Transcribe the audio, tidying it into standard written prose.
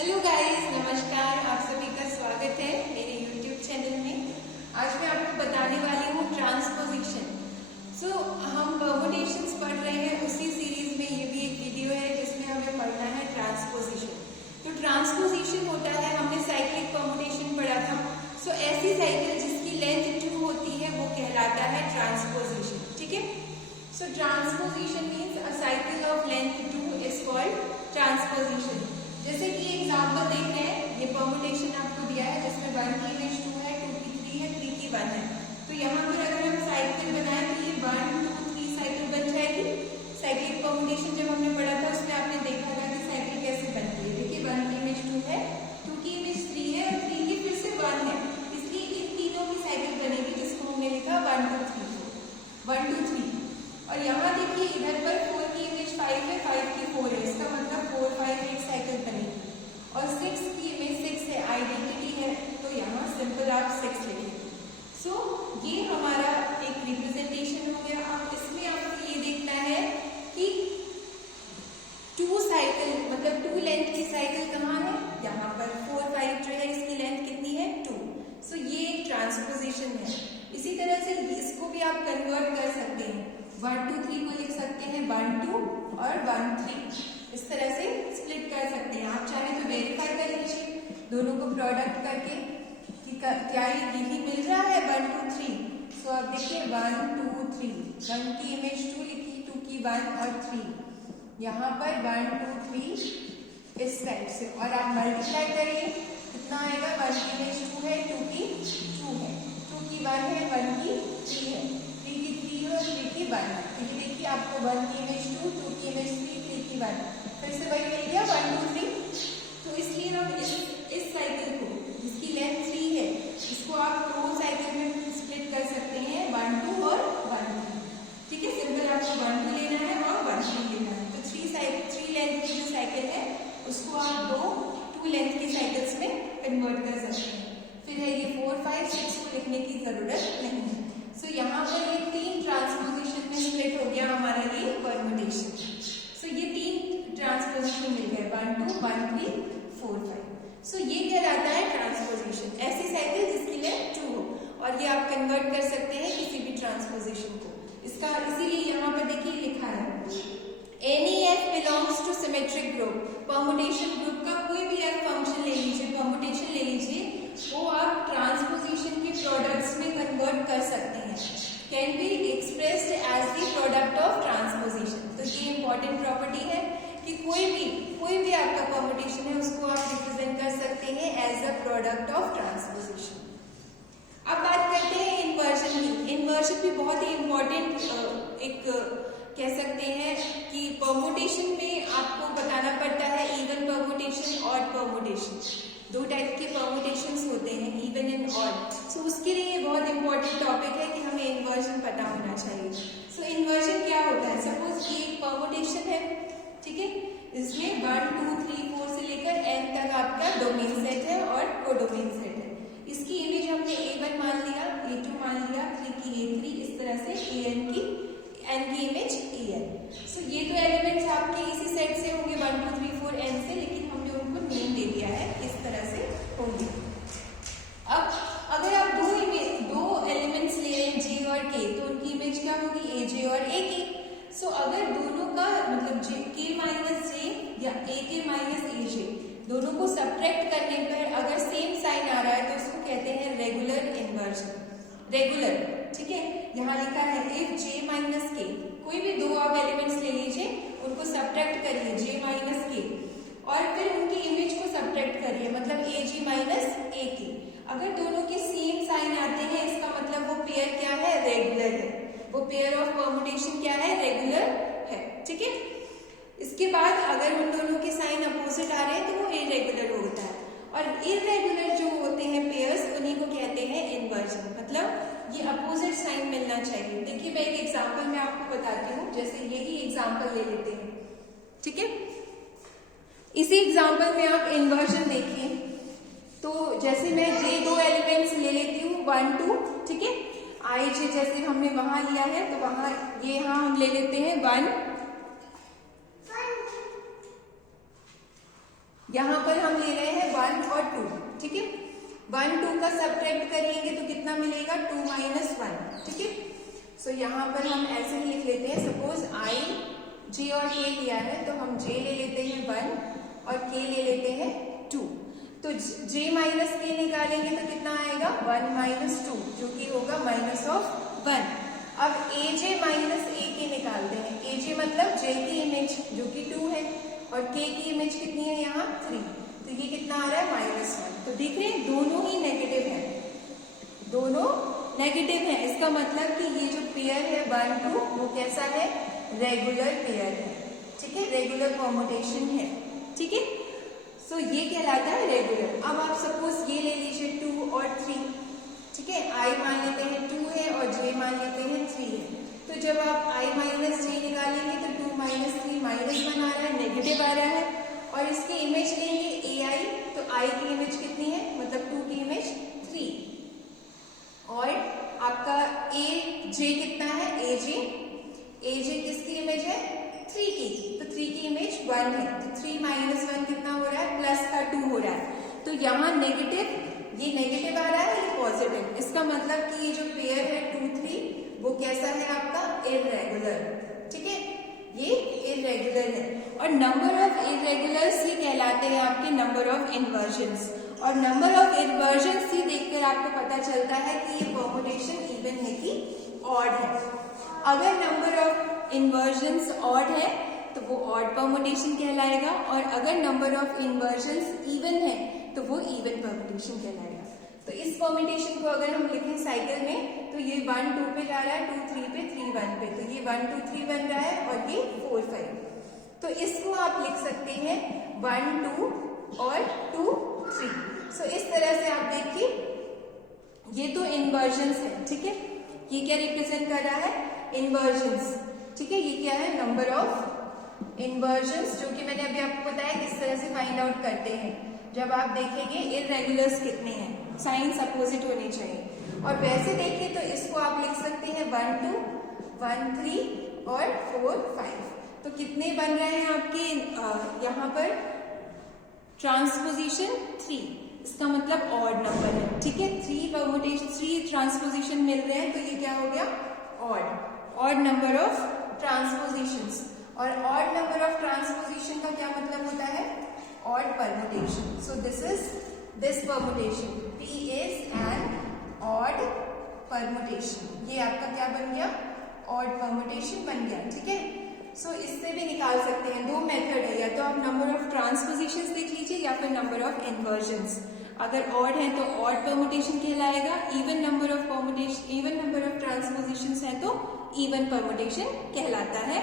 Hello guys, नमस्कार। आप सभी का स्वागत है मेरे यूट्यूब चैनल में। आज मैं आपको बताने वाली हूँ ट्रांसपोजिशन। हम परमुटेशंस पढ़ रहे हैं, उसी सीरीज में ये भी एक वीडियो है जिसमें हमें पढ़ना है ट्रांसपोजिशन। तो ट्रांसपोजिशन होता है, हमने साइक्लिक परमुटेशन पढ़ा था। ऐसी साइकिल जिसकी लेंथ 2 होती है वो कहलाता है ट्रांसपोजिशन। ठीक है। Transposition means a cycle of length 2 is called transposition. जैसे कि एग्जाम्पल देख रहे हैं, ये परमुटेशन आपको दिया है जिसमें 1 की इमेज 2 है, 2 की 3 है, 3 की 1 है। तो यहाँ पर अगर हम साइकिल बनाए तो ये 1, 2, 3 साइकिल बन जाएगी। साइक्लिक परमुटेशन जब हमने पढ़ा था उसमें आपने देखा था कि साइकिल कैसे बनती है। देखिए 1 की इमेज 2 है, 2 की इमेज 3 है और 3 की फिर से 1 है, इसलिए इन तीनों की साइकिल बनेगी जिसको हमने लिखा 1 2 3 4 1 2 3। और यहाँ देखिए इधर पर 4 की इमेज 5 है, 5 की 4 है, इसका मतलब 4 5 एक साइकिल बनेगी। और 6 की इमेज 6 है, आइडेंटिटी है, तो यहाँ सिंपल आप 6 लिखेंगे। ये हमारा एक रिप्रेजेंटेशन हो गया। अब इसमें आपको ये देखना है कि 2 साइकिल मतलब 2 लेंथ की साइकिल कहाँ है, यहाँ पर 4 5 जो है इसकी लेंथ कितनी है 2। ये एक ट्रांसपोजिशन है। इसी तरह से इसको भी आप कन्वर्ट कर सकते हैं, 1 2 3 को लिख सकते हैं 1 2 और 1 3, इस तरह से स्प्लिट कर सकते हैं। आप चाहे तो वेरीफाई कर लीजिए दोनों को प्रोडक्ट करके कि क्या ये यही मिल रहा है 1 2 3। अब देखिए 1 2 3, 1 की इमेज 2 लिखी, 2 की 1 और 3, यहाँ पर 1 2 3 इस टाइप से। और आप मल्टीप्लाई करिए, कितना आएगा, 1 की इमेज 2 है, 2 की 2 है, 2 की 1 है, 1 की 3 है, 3 की 3 है और 3 की 1 है। देखिए आपको 1 की इमेज 2, 2 की इमेज 3, 3 की 1, फिर से वही मिल गया 1 2 3। तो इसलिए हम इस साइकिल को जिसकी लेंथ 3 है इसको आप 2 साइकिल में स्प्लिट कर सकते हैं, 1 2 और 1 3। ठीक है, सिंपल आपको 1 2 लेना है और 1 3 लेना है। तो 3 लेंथ की जो साइकिल है उसको आप 2 लेंथ की साइकिल्स में कन्वर्ट कर सकते हैं। फिर है ये 4 5 6 को लिखने की जरूरत नहीं है। यहाँ पर ये 3 ट्रांसपोजिशन में स्प्लिट हो गया हमारा ये परमुटेशन। ये 3 ट्रांसपोजिशन मिल गए, 1 2 1 3 4 5। ये कहलाता है ट्रांसपोजिशन, ऐसी साइकिल जिसकी लेंथ 2 हो। और ये आप कन्वर्ट कर सकते हैं किसी भी ट्रांसपोजिशन को। इसका इसीलिए यहाँ पर देखिए लिखा है any f belongs to symmetric group. Permutation group का कोई भी एफ फंक्शन ले लीजिए, परमुटेशन ले लीजिए, वो आप ट्रांसपोजिशन के प्रोडक्ट्स में कन्वर्ट कर सकते हैं। Can be expressed as the product of transposition. तो ये इंपॉर्टेंट प्रॉपर्टी है कि कोई भी आपका परमुटेशन है उसको आप रिप्रेजेंट कर सकते हैं as a product of transposition. अब बात करते हैं इन्वर्जन की। इन्वर्जन भी बहुत ही इंपॉर्टेंट एक कह सकते हैं कि परमुटेशन में आपको बताना पड़ता है even permutation, odd permutation. 2 type के परमुटेशंस होते हैं, इवन एंड ऑड। उसके लिए ये बहुत इंपॉर्टेंट टॉपिक है कि हमें इन्वर्जन पता होना चाहिए। इन्वर्जन क्या होता है, सपोज ये एक परमुटेशन है, ठीक है, इसमें 1 2 3 4 से लेकर n तक आपका डोमेन सेट है और कोडोमेन सेट है। इसकी इमेज हमने a1 मान लिया, a2 मान लिया, 3 की a3, इस तरह से n की इमेज an। ये तो एलिमेंट्स आपके इसी सेट से होंगे 1 2 3 4 n से, लेकिन हमने उनको नेम दे दिया है, इस तरह से होंगे। अब अगर आप दो एलिमेंट्स ले रहे हैं j और k, तो उनकी इमेज क्या होगी, aj और ak। अगर दोनों का मतलब k माइनस j या ak माइनस aj दोनों को सब्ट्रैक्ट करने पर अगर सेम साइन आ रहा है तो उसको कहते हैं रेगुलर इन्वर्जन। रेगुलर, ठीक है, यहाँ लिखा है इफ j माइनस k, कोई भी 2 आप एलिमेंट्स ले लीजिए, उनको सब्ट्रैक्ट करिए j माइनस k और फिर उनकी इमेज को सब्ट्रैक्ट करिए, मतलब aj माइनस ak। अगर दोनों के सेम साइन आते हैं इसका मतलब वो पेयर क्या है, रेगुलर है। वो पेयर ऑफ परमुटेशन क्या है, रेगुलर है। ठीक है, इसके बाद अगर उन दोनों के साइन अपोजिट आ रहे हैं तो वो इरेगुलर होता है। और इरेगुलर जो होते हैं पेयर्स, उन्हीं को कहते हैं इन्वर्जन, मतलब ये अपोजिट साइन मिलना चाहिए। देखिए मैं एक एग्जांपल में आपको बताती हूँ, जैसे यही एग्जांपल ले लेते हैं, ठीक है। इसी एग्जांपल में आप इन्वर्जन देखिए, तो जैसे मैं j 2 एलिमेंट्स ले लेती हूँ 1 2, ठीक है, i j जैसे हमने वहां लिया है तो वहां ये यहाँ हम ले लेते हैं 1 यहाँ पर हम ले रहे हैं 1 और 2, ठीक है। 1 2 का सब्ट्रैक्ट करेंगे तो कितना मिलेगा, 2 माइनस 1, ठीक है। सो यहाँ पर हम ऐसे ही लिख लेते हैं, सपोज I J और K लिया है तो हम J ले लेते हैं 1 और K ले लेते हैं 2। तो J माइनस K निकालेंगे तो कितना आएगा, 1 माइनस 2, जो कि होगा माइनस ऑफ 1। अब AJ माइनस AK निकालते हैं। AJ मतलब J की इमेज जो कि 2 है और K की इमेज कितनी है यहाँ 3, तो ये कितना आ रहा है माइनस 1। तो देख रहे हैं दोनों ही नेगेटिव है, दोनों नेगेटिव है। इसका मतलब कि ये जो पेयर है 1 2 वो कैसा है, रेगुलर पेयर है, ठीक है, रेगुलर परम्यूटेशन है, ठीक है। सो ये कहलाता है रेगुलर। अब आप सपोज ये ले लीजिए 2 और 3, ठीक है। I मान लेते हैं 2 है और J मान लेते हैं 3 है। तो जब आप I माइनस J निकालेंगे तो 2 माइनस 3 माइनस 1 आ रहा है, नेगेटिव आ रहा है। और इसकी इमेज लेंगे AI, तो I की इमेज कितनी है, मतलब 2 की इमेज 3। और आपका AJ कितना है, AJ किसकी इमेज है, 3 की, तो 3 की इमेज 1 है। तो 3 माइनस 1 कितना हो रहा है, प्लस का 2 हो रहा है। तो यहाँ नेगेटिव, ये नेगेटिव आ रहा है, ये पॉजिटिव। इसका मतलब कि ये जो पेयर है 2 3 वो कैसा है आपका, इररेगुलर, ठीक है, ये इररेगुलर है। और नंबर ऑफ इररेगुलर्स ये कहलाते हैं आपके नंबर ऑफ इन्वर्जन्स। और नंबर ऑफ इन्वर्जन्स ही देखकर आपको पता चलता है कि ये परम्यूटेशन इवन है कि ऑड है। अगर नंबर ऑफ इन्वर्जन्स ऑड है तो वो ऑड परम्यूटेशन कहलाएगा, और अगर नंबर ऑफ इन्वर्जन्स इवन है तो वो इवन परम्यूटेशन कहलाएगा। तो इस परम्यूटेशन को अगर हम लिखें साइकिल में तो ये 1 2 पे जा रहा है, 2 3 पे, 3 1 पे, तो ये 1 2 3 बन रहा है और ये 4 5। तो इसको आप लिख सकते हैं 1 2 और 2 3। सो इस तरह से आप देखिए, ये तो इन्वर्जन्स है, ठीक है। ये क्या रिप्रेजेंट कर रहा है, इन्वर्जन्स, ठीक है। ये क्या है, नंबर ऑफ इन्वर्जन्स, जो कि मैंने अभी आपको बताया किस तरह से फाइंड आउट करते हैं। जब आप देखेंगे इररेगुलर्स कितने हैं, साइंस अपोजिट होने चाहिए। और वैसे देखें तो इसको आप लिख सकते हैं 1 2 1 3 और 4 5। तो कितने बन रहे हैं आपके यहाँ पर, ट्रांसपोजिशन 3, इसका मतलब ऑड नंबर है, ठीक है। 3 परम्यूटेशन, 3 ट्रांसपोजिशन मिल रहे हैं, तो ये क्या हो गया, ऑड नंबर ऑफ ट्रांसपोजिशंस। और ऑड नंबर ऑफ ट्रांसपोजिशन का क्या मतलब होता है, odd permutation. So this is this permutation, P is an odd permutation. ये आपका क्या बन गया, ऑड परम्यूटेशन बन गया, ठीक है। सो इससे भी निकाल सकते हैं, 2 मेथड है, या तो आप नंबर ऑफ ट्रांसपोजिशंस देख लीजिए या फिर नंबर ऑफ इन्वर्जन्स। अगर ऑड है तो ऑड परम्यूटेशन कहलाएगा, इवन नंबर ऑफ ट्रांसपोजिशंस है तो इवन परम्यूटेशन कहलाता है।